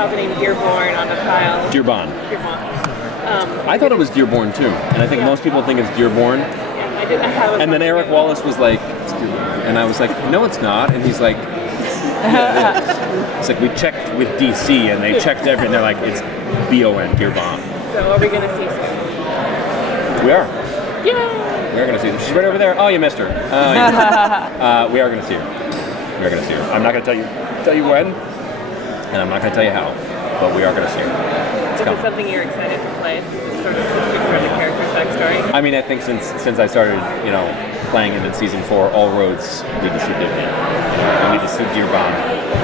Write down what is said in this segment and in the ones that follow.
saw the name Dearborn on the file. Dearbon. I thought it was Dearborn too, and I think most people think it's Dearborn. Yeah, I did. And then Eric Wallace was like, it's Dearborn. And I was like, no, it's not. And he's like, yeah, it is. It's like, we checked with DC, and they checked everything. They're like, it's B-O-N, Dearbon. So are we going to see soon? We are. Yeah. We are going to see her. She's right over there. Oh, you missed her. Oh, we are going to see her. We are going to see her. I'm not going to tell you when, and I'm not going to tell you how, but we are going to see her. Is it something you're excited to play? It's sort of for the character's backstory. I mean, I think since I started, playing it in season 4, all roads lead to suit Dibney. I lead to suit Dearbon,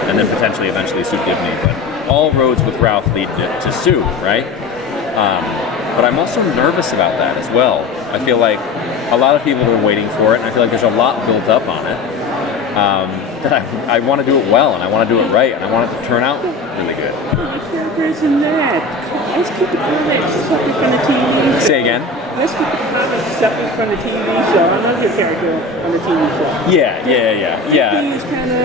and then potentially eventually suit Dibney. But all roads with Ralph lead to Sue, right? But I'm also nervous about that as well. I feel like a lot of people are waiting for it, and I feel like there's a lot built up on it. That I want to do it well, and I want to do it right, and I want it to turn out really good. Characters in that. Let's keep the comics separate from the TV show. Say again? Let's keep the comics separate from the TV show. I love your character on the TV show. Yeah. He's kind of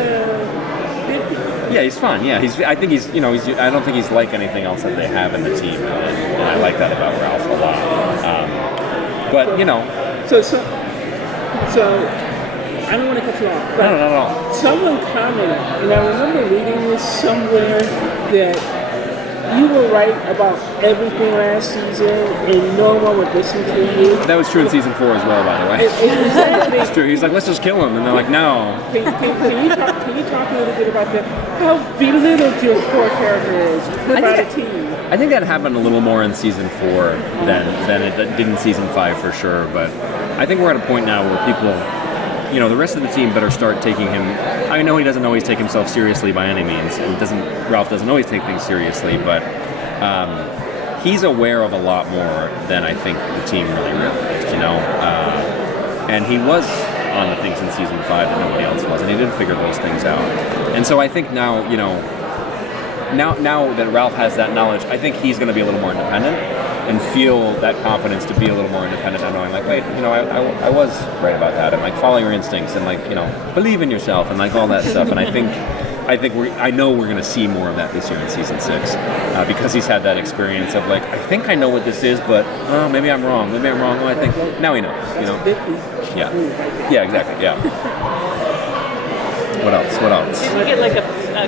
bitchy. Yeah, he's fun. Yeah, I think he's. I don't think he's like anything else that they have in the team, and I like that about Ralph a lot. But So I don't want to cut you off. But no. Someone commented, and I remember reading this somewhere, that you were right about everything last season, and no one would listen to you. That was true in season 4 as well, by the way. Exactly. It's true. He's like, let's just kill him, and they're like, no. Can you talk a little bit about that? How belittled your core character is about a team. I think that happened a little more in season 4 than it did in season 5 for sure. But I think we're at a point now where people, the rest of the team better start taking him. I know he doesn't always take himself seriously by any means, and Ralph doesn't always take things seriously, but he's aware of a lot more than I think the team really realized, and he was on the things in season 5 that nobody else was, and he did figure those things out. And so I think now, now that Ralph has that knowledge, I think he's going to be a little more independent and feel that confidence to be a little more independent and knowing, like, wait, I was right about that, and like follow your instincts, and like, believe in yourself, and like all that stuff. And I know we're going to see more of that this year in season 6 because he's had that experience of like, I think I know what this is, but maybe I'm wrong. Well, I think now he knows. Yeah, exactly. Yeah. What else? Did you get like a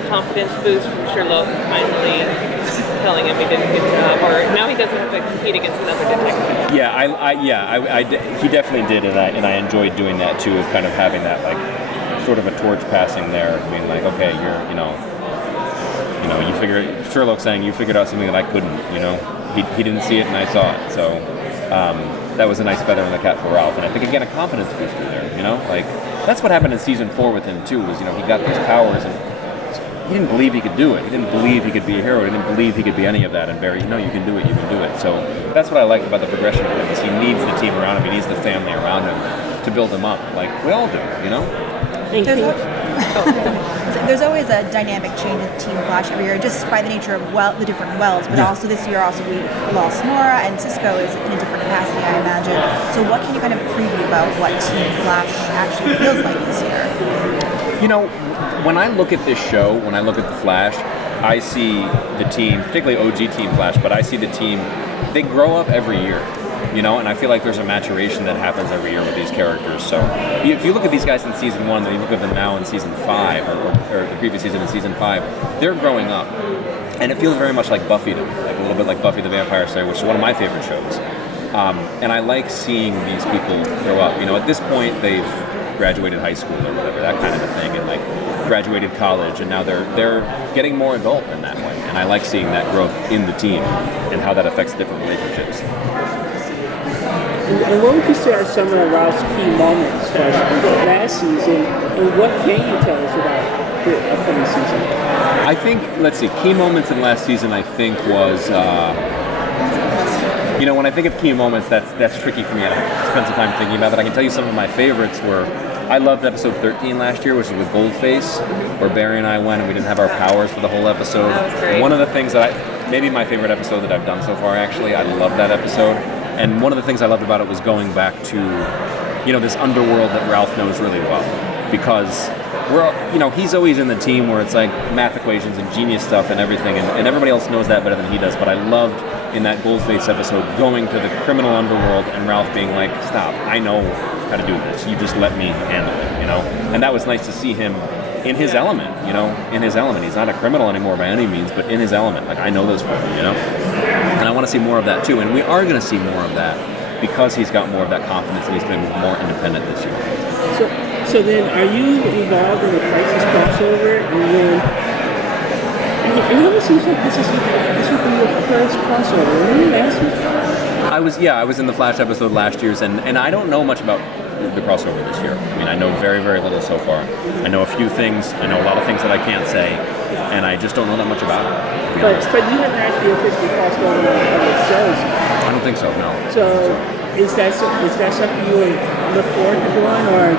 confidence boost from Sherlock finally telling him he did a good job, or now he doesn't have to compete against another detective? Yeah, he definitely did, and I enjoyed doing that too, of kind of having that like sort of a torch passing there, being like, okay, you figure Sherlock saying you figured out something that I couldn't, he didn't see it and I saw it, so that was a nice feather in the cap for Ralph, and I think again a confidence booster there, like that's what happened in season 4 with him too, was he got these powers and he didn't believe he could do it. He didn't believe he could be a hero. He didn't believe he could be any of that. And Barry's, no, you can do it. So that's what I like about the progression of him, is he needs the team around him. He needs the family around him to build him up, like we all do, There's always a dynamic change in Team Flash every year, just by the nature of the different wells. But also this year, we lost Nora, and Cisco is in a different capacity, I imagine. So what can you kind of preview about what Team Flash actually feels like this year? When I look at this show, when I look at the Flash, I see the team, particularly OG Team Flash, but I see the team, they grow up every year, and I feel like there's a maturation that happens every year with these characters. So if you look at these guys in season 1, then you look at them now in season 5, or the previous season in season 5, they're growing up. And it feels very much like Buffy to me, like a little bit like Buffy the Vampire Slayer, which is one of my favorite shows. And I like seeing these people grow up. At this point, they've graduated high school or whatever, that kind of a thing, and like graduated college, and now they're getting more adult in that way. And I like seeing that growth in the team and how that affects different relationships. And what would you say are some of Ralph's key moments last season, and what can you tell us about the upcoming season? I think, key moments in last season, I think was, when I think of key moments, that's tricky for me. I have to spend some time thinking about it. I can tell you some of my favorites were, I loved episode 13 last year, which was with Boldface, where Barry and I went and we didn't have our powers for the whole episode. That was great. One of the things that maybe my favorite episode that I've done so far, actually. I loved that episode. And one of the things I loved about it was going back to, this underworld that Ralph knows really well. Because he's always in the team where it's like math equations and genius stuff and everything, and everybody else knows that better than he does. But I loved in that Goldface episode going to the criminal underworld and Ralph being like, "Stop! I know how to do this. You just let me handle it." And that was nice to see him in his element. In his element. He's not a criminal anymore by any means, but in his element. Like, I know this for him. And I want to see more of that too. And we are going to see more of that because he's got more of that confidence and he's going to be more independent this year. So then, are you involved in the Crisis crossover? And then, it almost seems like this would be your first crossover. Were you last year? I was in the Flash episode last year's, and I don't know much about the crossover this year. I mean, I know very, very little so far. I know a few things. I know a lot of things that I can't say, and I just don't know that much about it. But you haven't actually officially crossed over on other shows. I don't think so. No. So is that something you would look forward to doing, or?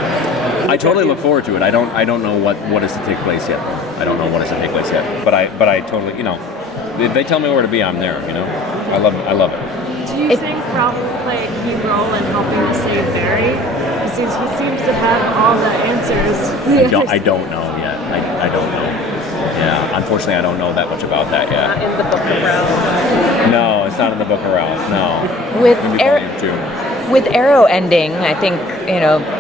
I totally look forward to it. I don't know what is to take place yet. I don't know what is to take place yet. But I totally, if they tell me where to be, I'm there. I love it. Do you think Ralph will play a key role in helping to save Barry? Because he seems to have all the answers. I don't know yet. I don't know. Yeah, unfortunately, I don't know that much about that yet. Not in the book of Ralph. No, it's not in the book of Ralph. No. With Arrow ending, I think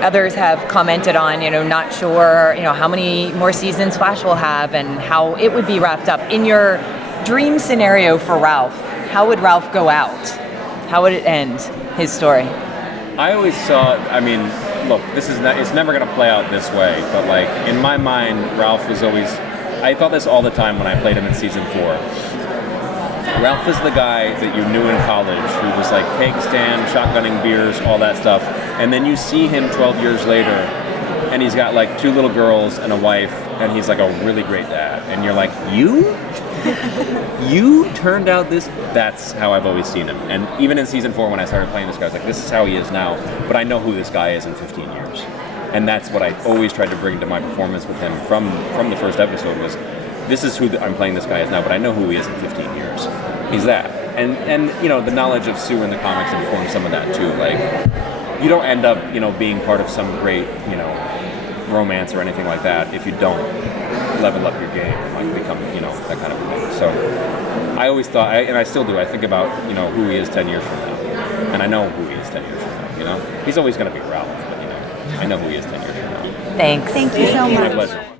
others have commented on not sure how many more seasons Flash will have and how it would be wrapped up. In your dream scenario for Ralph, how would Ralph go out? How would it end, his story? I always saw, look, it's never going to play out this way, but like in my mind, Ralph was always, I thought this all the time when I played him in season 4. Ralph is the guy that you knew in college who was like cake stand, shotgunning beers, all that stuff, and then you see him 12 years later and he's got like 2 little girls and a wife and he's like a really great dad, and you're like, you turned out this. That's how I've always seen him. And even in season 4 when I started playing this guy, I was like, this is how he is now, but I know who this guy is in 15 years. And that's what I always tried to bring to my performance with him from the first episode was, this is who I'm playing this guy as now, but I know who he is in 15 years. He's that. And the knowledge of Sue in the comics informs some of that too. Like, you don't end up, being part of some great, romance or anything like that if you don't level up your game and like become, that kind of thing. So I always thought, and I still do, I think about, who he is 10 years from now. And I know who he is 10 years from now, He's always going to be Ralph, but, I know who he is 10 years from now. Thanks. Thank you so much. My pleasure.